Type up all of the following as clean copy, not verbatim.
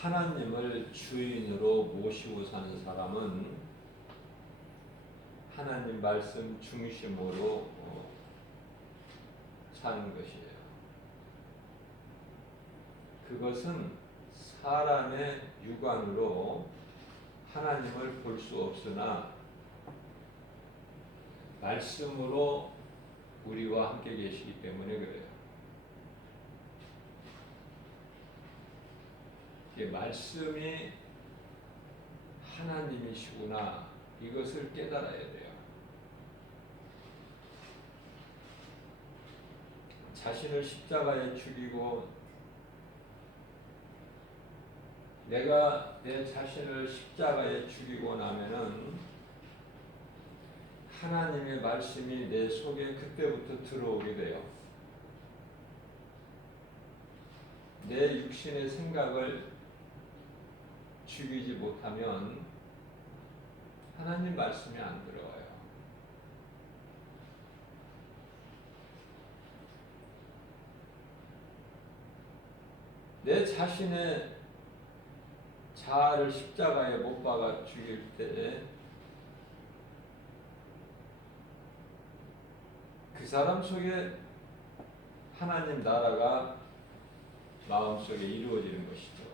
하나님을 주인으로 모시고 사는 사람은 하나님 말씀 중심으로 사는 것이에요. 그것은 사람의 육안으로 하나님을 볼 수 없으나 말씀으로 우리와 함께 계시기 때문에 그래요. 말씀이 하나님이시구나, 이것을 깨달아야 돼요. 자신을 십자가에 죽이고 내가 내 자신을 십자가에 죽이고 나면은 하나님의 말씀이 내 속에 그때부터 들어오게 돼요. 내 육신의 생각을 죽이지 못하면 하나님 말씀이 안 들어와요. 내 자신의 자아를 십자가에 못 박아 죽일 때 그 사람 속에 하나님 나라가 마음속에 이루어지는 것이죠.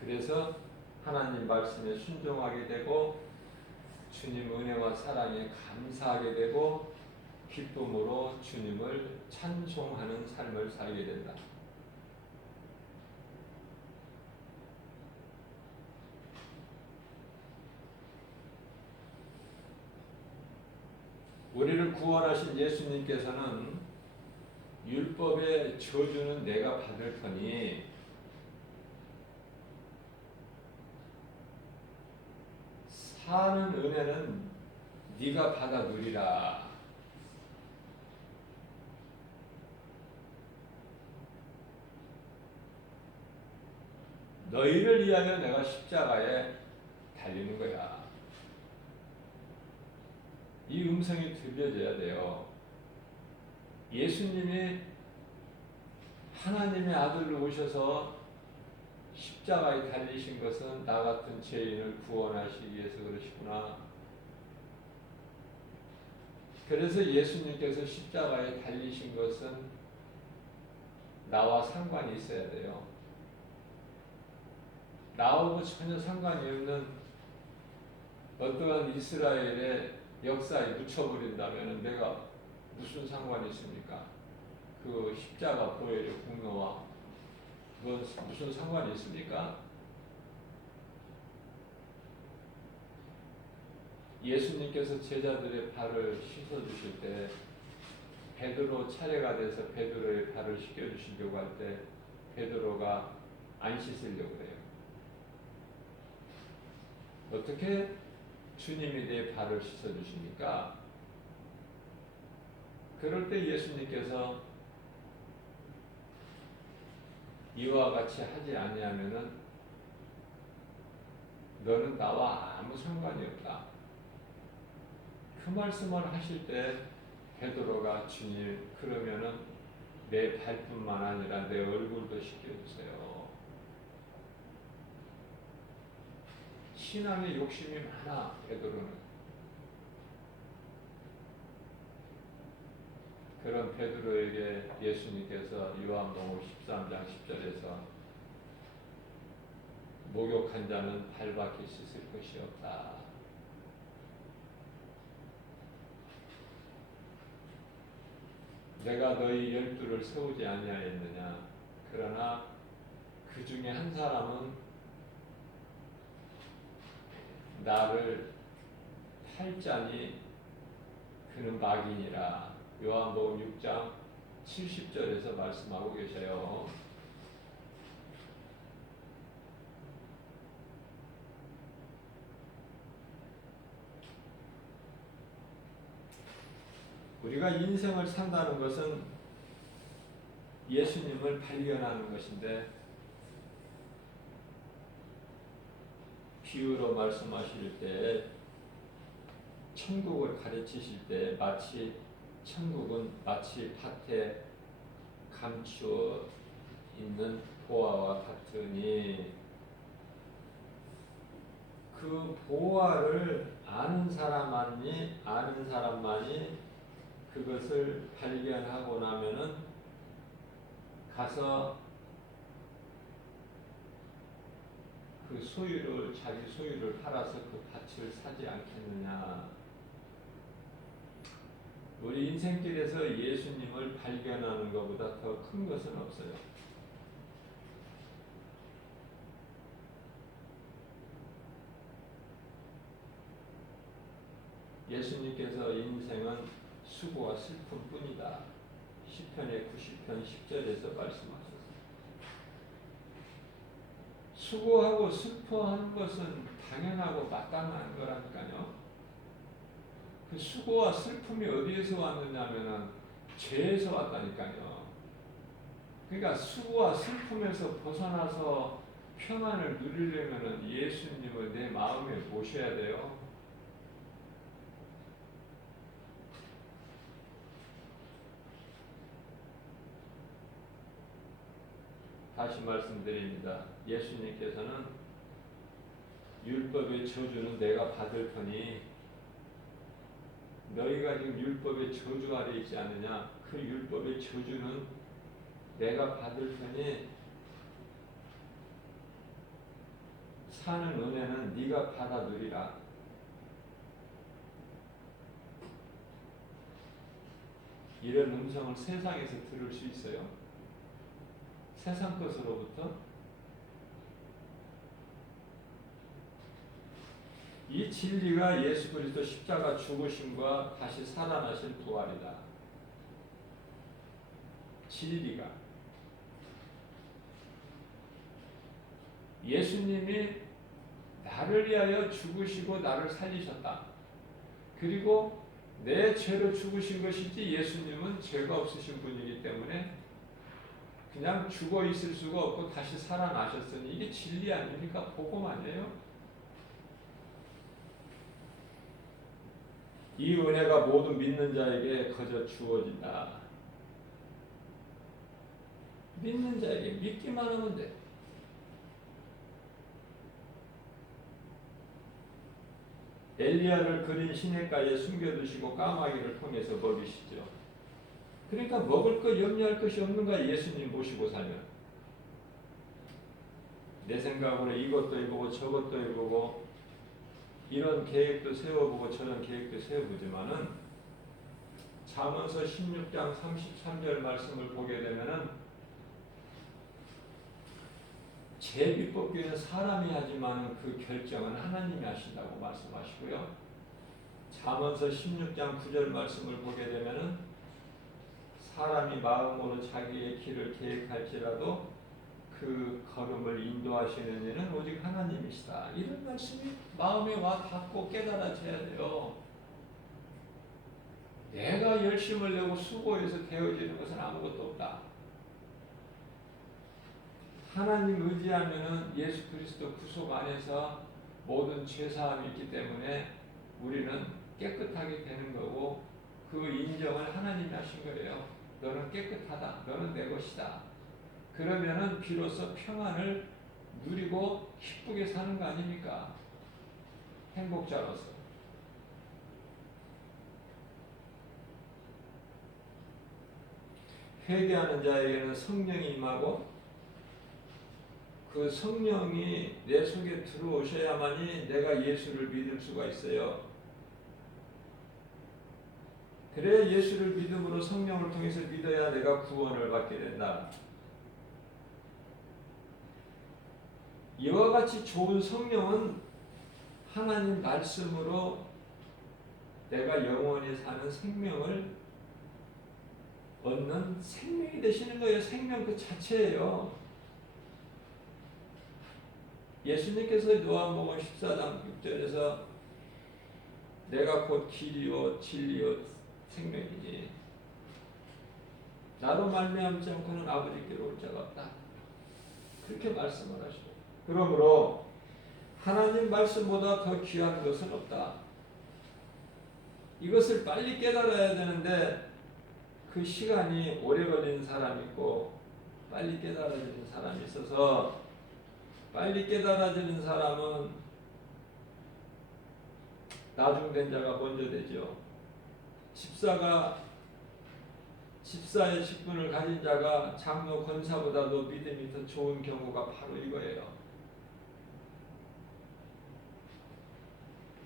그래서 하나님 말씀에 순종하게 되고 주님 은혜와 사랑에 감사하게 되고 기쁨으로 주님을 찬송하는 삶을 살게 된다. 우리를 구원하신 예수님께서는 율법의 저주는 내가 받을 터니 사는 은혜는 네가 받아 누리라. 너희를 위하여 내가 십자가에 달리는 거야. 이 음성이 들려져야 돼요. 예수님이 하나님의 아들로 오셔서 십자가에 달리신 것은 나 같은 죄인을 구원하시기 위해서 그러시구나. 그래서 예수님께서 십자가에 달리신 것은 나와 상관이 있어야 돼요. 나하고 전혀 상관이 없는 어떠한 이스라엘의 역사에 묻혀버린다면 내가 무슨 상관이 있습니까? 그 십자가 보혈의 공로와 그건 무슨 상관이 있습니까? 예수님께서 제자들의 발을 씻어주실 때 베드로 차례가 돼서 베드로의 발을 씻겨주시려고 할 때 베드로가 안 씻으려고 해요. 어떻게 주님이 내 발을 씻어주십니까? 그럴 때 예수님께서 이와 같이 하지 아니하면은 너는 나와 아무 상관이 없다. 그 말씀을 하실 때 베드로가 주님, 그러면은 내 발뿐만 아니라 내 얼굴도 씻겨주세요. 신앙에 욕심이 많아, 베드로는. 그런 베드로에게 예수님께서 요한복음 13장 10절에서 목욕한 자는 발밖에 씻을 것이 없다. 내가 너희 12를 세우지 아니하였느냐. 그러나 그 중에 한 사람은 나를 탈자니 그는 마귀니라. 요한복음 6장 70절에서 말씀하고 계셔요. 우리가 인생을 산다는 것은 예수님을 발견하는 것인데, 비유로 말씀하실 때 천국을 가르치실 때 천국은 마치 밭에 감추어 있는 보화와 같으니 그 보화를 아는 사람만이 그것을 발견하고 나면은 가서 그 자기 소유를 팔아서 그 밭을 사지 않겠느냐. 우리 인생길에서 예수님을 발견하는 것보다 더 큰 것은 없어요. 예수님께서 인생은 수고와 슬픔뿐이다. 시편의 90편 10절에서 말씀하셨습니다. 수고하고 슬퍼하는 것은 당연하고 마땅한 거라니까요. 그 수고와 슬픔이 어디에서 왔느냐면은 죄에서 왔다니까요. 그러니까 수고와 슬픔에서 벗어나서 평안을 누리려면은 예수님을 내 마음에 모셔야 돼요. 다시 말씀드립니다. 예수님께서는 율법의 저주는 내가 받을 터니 너희가 지금 율법의 저주 아래 있지 않느냐. 그 율법의 저주는 내가 받을 터니 사는 은혜는 네가 받아 누리라. 이런 음성을 세상에서 들을 수 있어요. 세상 것으로부터. 이 진리가 예수 그리스도 십자가 죽으심과 다시 살아나신 부활이다. 진리가. 예수님이 나를 위하여 죽으시고 나를 살리셨다. 그리고 내 죄로 죽으신 것이지 예수님은 죄가 없으신 분이기 때문에 그냥 죽어 있을 수가 없고 다시 살아나셨으니 이게 진리 아닙니까? 복음 아니에요? 이 은혜가 모든 믿는 자에게 거저 주어진다. 믿는 자에게 믿기만 하면 돼. 엘리야를 그린 시냇가에 숨겨두시고 까마귀를 통해서 먹이시죠. 그러니까 먹을 것 염려할 것이 없는 거야. 예수님 모시고 살면. 내 생각으로 이것도 해보고 저것도 해보고 이런 계획도 세워보고 저런 계획도 세워보지만은 잠언서 16장 33절 말씀을 보게 되면은 제비 뽑기는 사람이 하지만 그 결정은 하나님이 하신다고 말씀하시고요. 잠언서 16장 9절 말씀을 보게 되면은 사람이 마음으로 자기의 길을 계획할지라도 그 걸음을 인도하시는 이는 오직 하나님이시다. 이런 말씀이 마음에 와 닿고 깨달아져야 돼요. 내가 열심을 내고 수고해서 되어지는 것은 아무것도 없다. 하나님 의지하면은 예수 그리스도 구속 안에서 모든 죄사함이 있기 때문에 우리는 깨끗하게 되는 거고 그 인정을 하나님이 하신 거예요. 너는 깨끗하다. 너는 내 것이다. 그러면은 비로소 평안을 누리고 기쁘게 사는 거 아닙니까? 행복자로서. 회개하는 자에게는 성령이 임하고 그 성령이 내 속에 들어오셔야만이 내가 예수를 믿을 수가 있어요. 그래야 예수를 믿음으로 성령을 통해서 믿어야 내가 구원을 받게 된다. 이와 같이 좋은 성령은 하나님 말씀으로 내가 영원히 사는 생명을 얻는 생명이 되시는 거예요. 생명 그 자체예요. 예수님께서 요한복음 14장 6절에서 내가 곧 길이요 진리요 생명이니 나로 말미암지 않고는 아버지께로 올 자가 없다. 그렇게 말씀을 하시고 그러므로 하나님 말씀보다 더 귀한 것은 없다. 이것을 빨리 깨달아야 되는데 그 시간이 오래 걸리는 사람이 있고 빨리 깨달아지는 사람이 있어서 빨리 깨달아지는 사람은 나중된 자가 먼저 되죠. 집사의 직분을 가진 자가 장로 권사보다도 믿음이 더 좋은 경우가 바로 이거예요.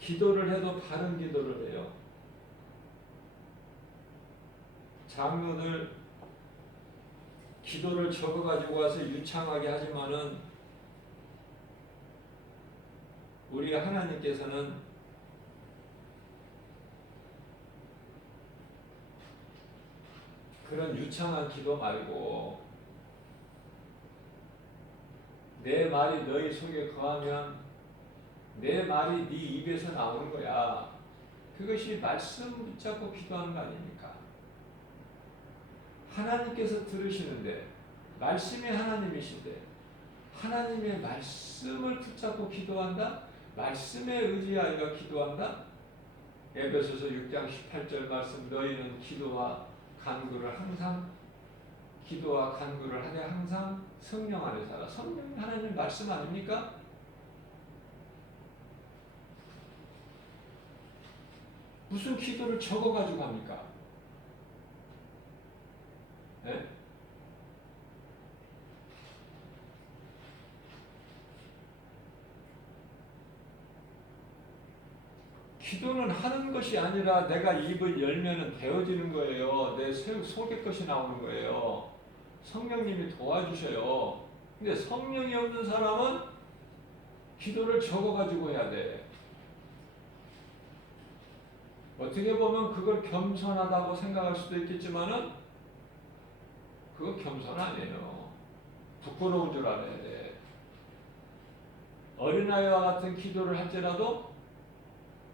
기도를 해도 바른 기도를 해요. 장로들 기도를 적어가지고 와서 유창하게 하지만은 우리 하나님께서는 그런 유창한 기도 말고 내 말이 너희 속에 거하면 내 말이 네 입에서 나오는 거야. 그것이 말씀 붙잡고 기도하는 거 아닙니까? 하나님께서 들으시는데 말씀이 하나님이신데 하나님의 말씀을 붙잡고 기도한다? 말씀에 의지하여 기도한다? 에베소서 6장 18절 말씀 너희는 기도와 간구를 하되 항상 성령 안에 살아. 성령이 하나님 말씀 아닙니까? 무슨 기도를 적어가지고 합니까? 네? 기도는 하는 것이 아니라 내가 입을 열면은 되어지는 거예요. 내 속의 것이 나오는 거예요. 성령님이 도와주셔요. 근데 성령이 없는 사람은 기도를 적어가지고 해야 돼. 어떻게 보면 그걸 겸손하다고 생각할 수도 있겠지만은 그거 겸손 아니에요. 부끄러운 줄 알아야 돼. 어린아이와 같은 기도를 할지라도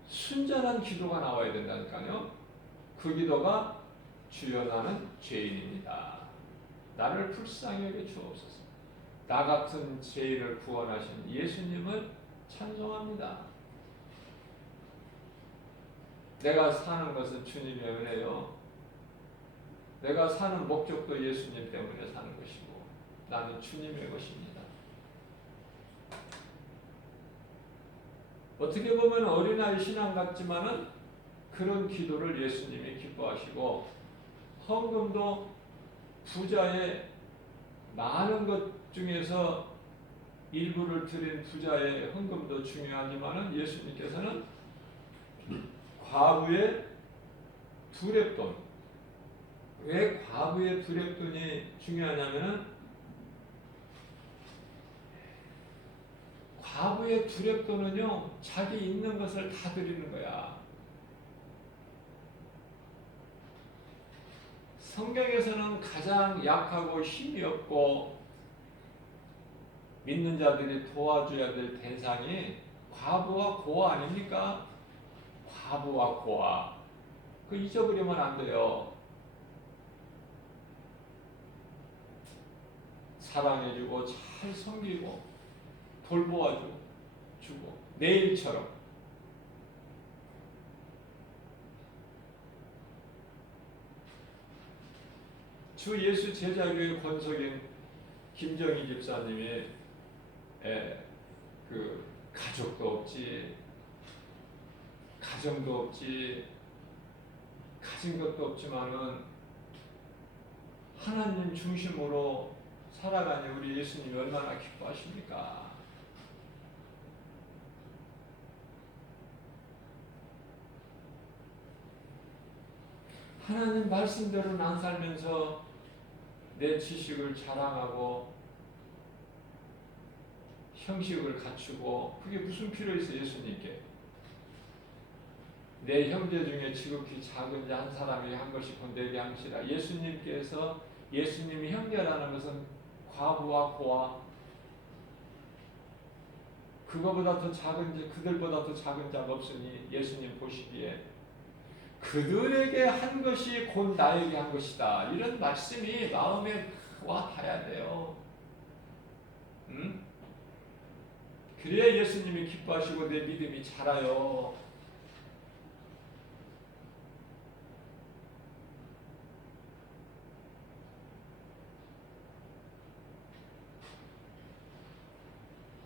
순전한 기도가 나와야 된다니까요. 그 기도가 주여 나는 죄인입니다. 나를 불쌍히 여겨 주옵소서. 나 같은 죄인을 구원하신 예수님을 찬송합니다. 내가 사는 것은 주님의 은혜요. 내가 사는 목적도 예수님 때문에 사는 것이고 나는 주님의 것입니다. 어떻게 보면 어린아이 신앙 같지만은 그런 기도를 예수님이 기뻐하시고 헌금도 부자의 많은 것 중에서 일부를 드린 부자의 헌금도 중요하지만은 예수님께서는 과부의 두렙돈. 왜 과부의 두렙돈이 중요하냐면은 과부의 두렙돈은요 자기 있는 것을 다 드리는 거야. 성경에서는 가장 약하고 힘이 없고 믿는 자들이 도와줘야 될 대상이 과부와 고아 아닙니까? 과부와 고아. 그 잊어버리면 안 돼요. 사랑해주고 잘 섬기고 돌보아주고 내일처럼. 주 예수 제자교회 권속인 김정희 집사님이 그 가족도 없지, 가정도 없지, 가진 것도 없지만은 하나님 중심으로 살아가니 우리 예수님이 얼마나 기뻐하십니까? 하나님 말씀대로는 안 살면서 내 지식을 자랑하고 형식을 갖추고 그게 무슨 필요 있어 예수님께? 내 형제 중에 지극히 작은 자 한 사람이 한 것이 곧 내게 함시라. 예수님께서 예수님이 형제라는 것은 과부와 고아 그거보다 더 작은 자 그들보다 더 작은 자가 없으니 예수님 보시기에 그들에게 한 것이 곧 나에게 한 것이다. 이런 말씀이 마음에 와 닿아야 돼요. 응? 그래야 예수님이 기뻐하시고 내 믿음이 자라요.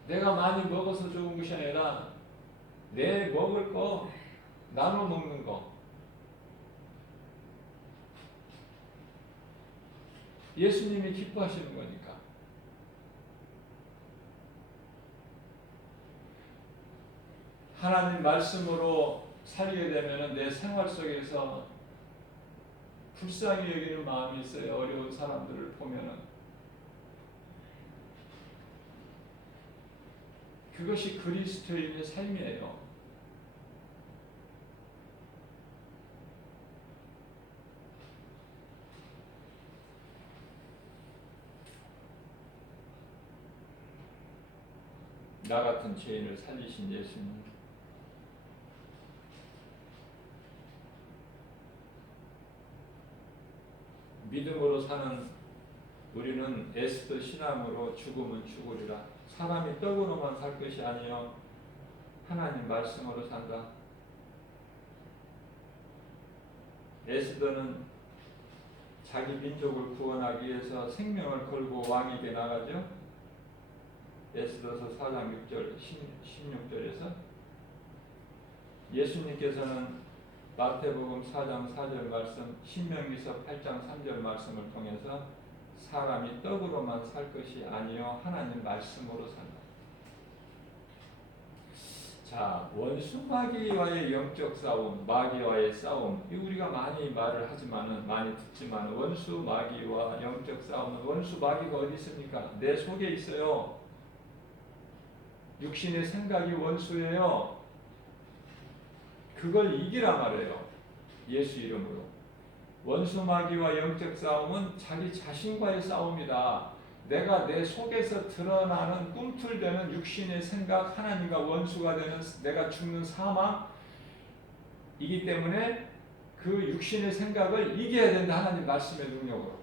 내가 많이 먹어서 좋은 것이 아니라 내 먹을 거 나눠 먹는 거. 예수님이 기뻐하시는 거니까. 하나님 말씀으로 살게 되면 내 생활 속에서 불쌍히 여기는 마음이 있어요. 어려운 사람들을 보면은. 그것이 그리스도인의 삶이에요. 나 같은 죄인을 살리신 예수님. 믿음으로 사는 우리는 에스더 신앙으로 죽으면 죽으리라. 사람이 떡으로만 살 것이 아니요 하나님 말씀으로 산다. 에스더는 자기 민족을 구원하기 위해서 생명을 걸고 왕에게 나가죠. 에스더서 4장 6절 16절에서 예수님께서는 마태복음 4장 4절 말씀, 신명기서 8장 3절 말씀을 통해서 사람이 떡으로만 살 것이 아니요 하나님 말씀으로 산다. 자, 원수 마귀와의 영적 싸움, 마귀와의 싸움. 우리가 많이 말을 하지만은 많이 듣지만 원수 마귀와 영적 싸움은 원수 마귀가 어디 있습니까? 내 속에 있어요. 육신의 생각이 원수예요. 그걸 이기라 말해요. 예수 이름으로. 원수 마귀와 영적 싸움은 자기 자신과의 싸움이다. 내가 내 속에서 드러나는 꿈틀대는 육신의 생각, 하나님과 원수가 되는 내가 죽는 사망이기 때문에 그 육신의 생각을 이겨야 된다. 하나님 말씀의 능력으로.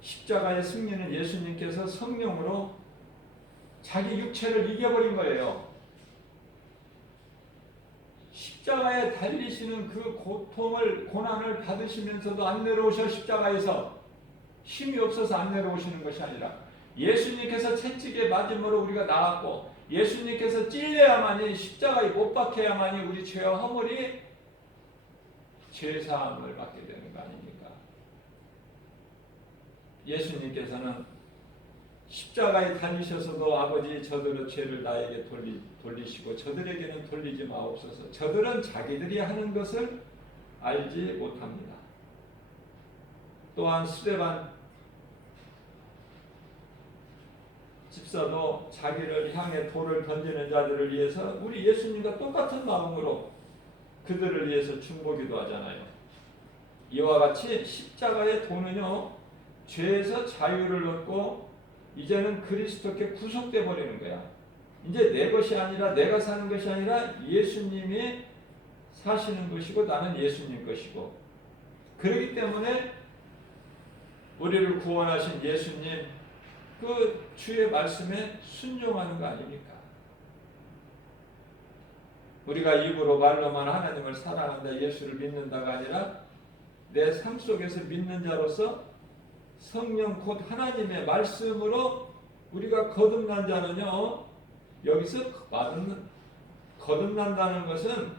십자가의 승리는 예수님께서 성령으로 자기 육체를 이겨버린 거예요. 십자가에 달리시는 그 고통을, 고난을 받으시면서도 안 내려오셔. 십자가에서 힘이 없어서 안 내려오시는 것이 아니라 예수님께서 채찍에 맞음으로 우리가 나았고 예수님께서 찔려야만이, 십자가에 못 박혀야만이 우리 죄와 허물이 죄사함을 받게 되는 거 아닙니까? 예수님께서는 십자가에 달리셔서도 아버지 저들의 죄를 나에게 돌리시고 저들에게는 돌리지 마옵소서. 저들은 자기들이 하는 것을 알지 못합니다. 또한 스데반 집사도 자기를 향해 돌을 던지는 자들을 위해서 우리 예수님과 똑같은 마음으로 그들을 위해서 중보기도 하잖아요. 이와 같이 십자가의 도는요, 죄에서 자유를 얻고 이제는 그리스도께 구속돼 버리는 거야. 이제 내 것이 아니라, 내가 사는 것이 아니라 예수님이 사시는 것이고 나는 예수님 것이고. 그렇기 때문에 우리를 구원하신 예수님, 그 주의 말씀에 순종하는 거 아닙니까? 우리가 입으로 말로만 하나님을 사랑한다, 예수를 믿는다가 아니라 내 삶 속에서 믿는 자로서 성령 곧 하나님의 말씀으로 우리가 거듭난 자는요, 여기서 거듭난다는 것은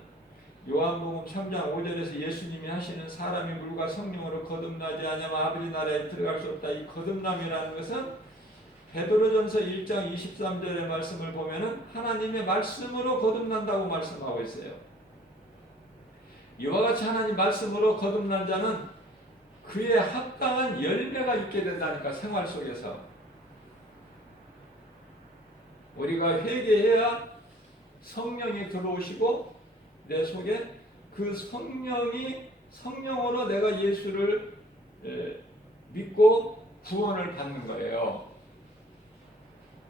요한복음 3장 5절에서 예수님이 하시는 사람이 물과 성령으로 거듭나지 않으면 아버지 나라에 들어갈 수 없다. 이 거듭남이라는 것은 베드로전서 1장 23절의 말씀을 보면은 하나님의 말씀으로 거듭난다고 말씀하고 있어요. 이와 같이 하나님 말씀으로 거듭난 자는 그에 합당한 열매가 있게 된다니까. 생활 속에서 우리가 회개해야 성령이 들어오시고 내 속에 그 성령으로 내가 예수를 믿고 구원을 받는 거예요.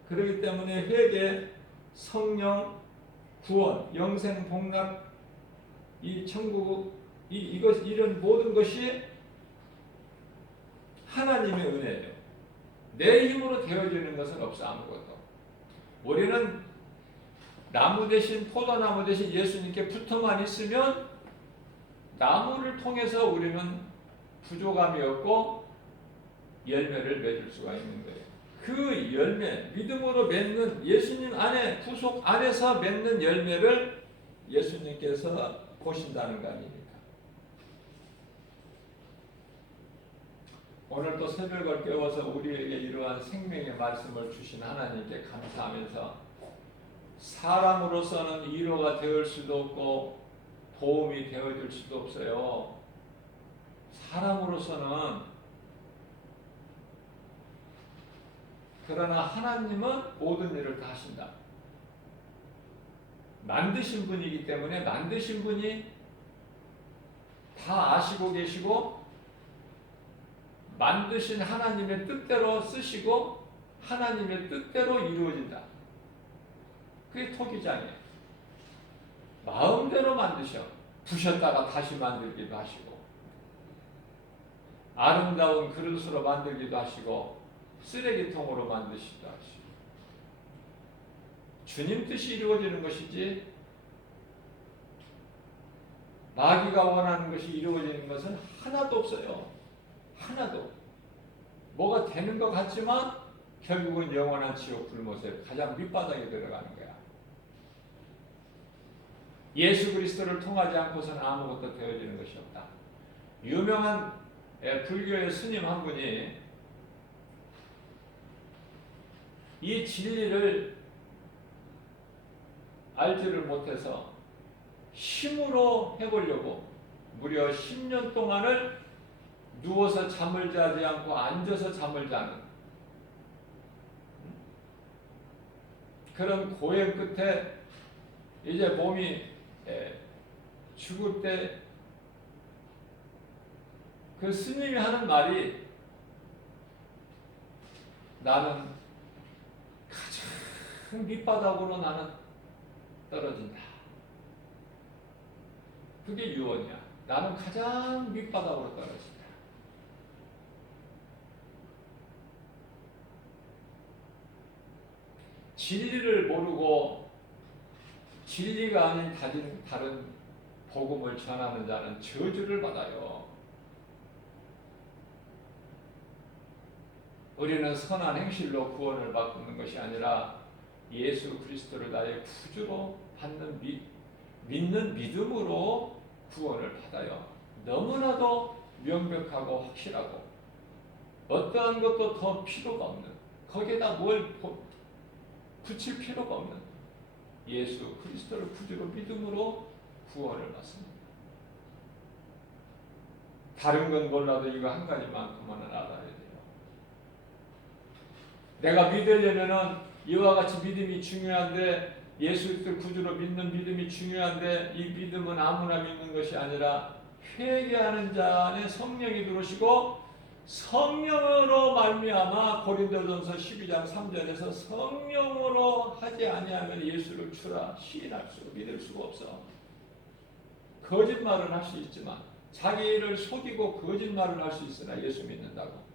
그렇기 때문에 회개, 성령, 구원, 영생, 복락, 이 천국, 이런 모든 것이 하나님의 은혜예요. 내 힘으로 되어지는 것은 없어. 아무것도. 우리는 나무 대신, 포도나무 대신 예수님께 붙어만 있으면 나무를 통해서 우리는 부족함이 없고 열매를 맺을 수가 있는 거예요. 그 열매, 믿음으로 맺는 예수님 안에 구속 안에서 맺는 열매를 예수님께서 보신다는 거 아닙니까? 오늘 또 새벽을 깨워서 우리에게 이러한 생명의 말씀을 주신 하나님께 감사하면서 사람으로서는 위로가 되을 수도 없고 도움이 되어줄 수도 없어요. 사람으로서는. 그러나 하나님은 모든 일을 다 하신다. 만드신 분이기 때문에 만드신 분이 다 아시고 계시고 만드신 하나님의 뜻대로 쓰시고 하나님의 뜻대로 이루어진다. 그게 토기장이에요. 마음대로 만드셔. 부셨다가 다시 만들기도 하시고 아름다운 그릇으로 만들기도 하시고 쓰레기통으로 만드시기도 하시고 주님 뜻이 이루어지는 것이지 마귀가 원하는 것이 이루어지는 것은 하나도 없어요. 하나도. 뭐가 되는 것 같지만 결국은 영원한 지옥 불못에 가장 밑바닥에 들어가는 거야. 예수 그리스도를 통하지 않고서는 아무것도 되어지는 것이 없다. 유명한 불교의 스님 한 분이 이 진리를 알지를 못해서 힘으로 해보려고 무려 10년 동안을 누워서 잠을 자지 않고 앉아서 잠을 자는 그런 고행 끝에 이제 몸이 죽을 때 그 스님이 하는 말이 나는 가장 밑바닥으로 나는 떨어진다. 그게 유언이야. 나는 가장 밑바닥으로 떨어진다. 진리를 모르고 진리가 아닌 다른 복음을 전하는 자는 저주를 받아요. 우리는 선한 행실로 구원을 받는 것이 아니라 예수 그리스도를 나의 구주로 받는 믿는 믿음으로 구원을 받아요. 너무나도 명백하고 확실하고 어떠한 것도 더 필요가 없는 거기에다 뭘 붙일 필요가 없는 예수 그리스도를 구주로 믿음으로 구원을 받습니다. 다른 건 몰라도 이거 한 가지만큼은 알아야 돼요. 내가 믿으려면은 이와 같이 믿음이 중요한데 예수 그리스도 구주로 믿는 믿음이 중요한데 이 믿음은 아무나 믿는 것이 아니라 회개하는 자 안에 성령이 들어오시고 성령으로 말미암아 고린도전서 12장 3절에서 성령으로 하지 아니하면 예수를 주라 시인할 수 믿을 수가 없어. 거짓말을 할 수 있지만 자기를 속이고 거짓말을 할 수 있으나 예수 믿는다고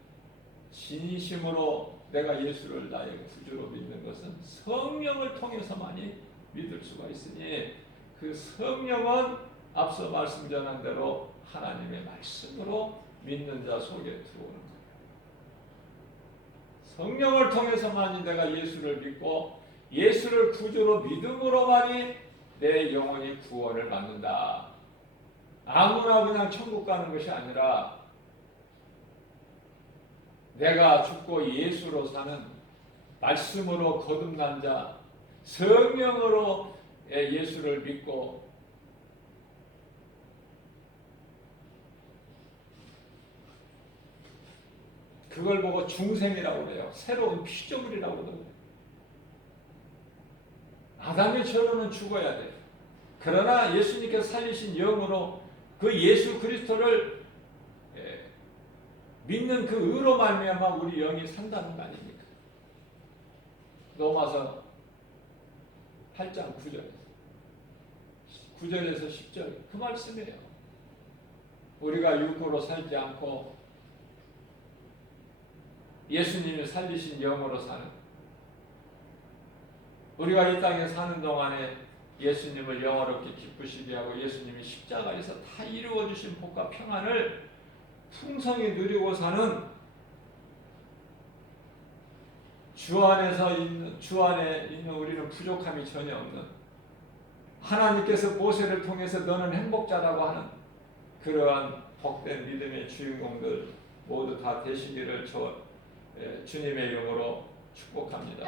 진심으로 내가 예수를 나의 구주로 믿는 것은 성령을 통해서만이 믿을 수가 있으니 그 성령은 앞서 말씀 전한 대로 하나님의 말씀으로 믿는 자 속에 들어오는 거예요. 성령을 통해서만이 내가 예수를 믿고 예수를 구주로 믿음으로만이 내 영혼이 구원을 받는다. 아무나 그냥 천국 가는 것이 아니라 내가 죽고 예수로 사는 말씀으로 거듭난 자, 성령으로 예수를 믿고 그걸 보고 중생이라고 그래요. 새로운 피조물이라고 그래요. 아담의 죄로는 죽어야 돼요. 그러나 예수님께서 살리신 영으로 그 예수 그리스도를 믿는 그 의로 말미암아 우리 영이 산다는 거 아닙니까? 로마서 8장 9절에서 10절 그 말씀이에요. 우리가 육으로 살지 않고 예수님이 살리신 영으로 사는 우리가 이 땅에 사는 동안에 예수님을 영화롭게 기쁘시게 하고 예수님이 십자가에서 다 이루어 주신 복과 평안을 풍성히 누리고 사는 주 안에 있는 우리는 부족함이 전혀 없는, 하나님께서 모세를 통해서 너는 행복자라고 하는 그러한 복된 믿음의 주인공들 모두 다 되시기를 주님의 이름으로 축복합니다.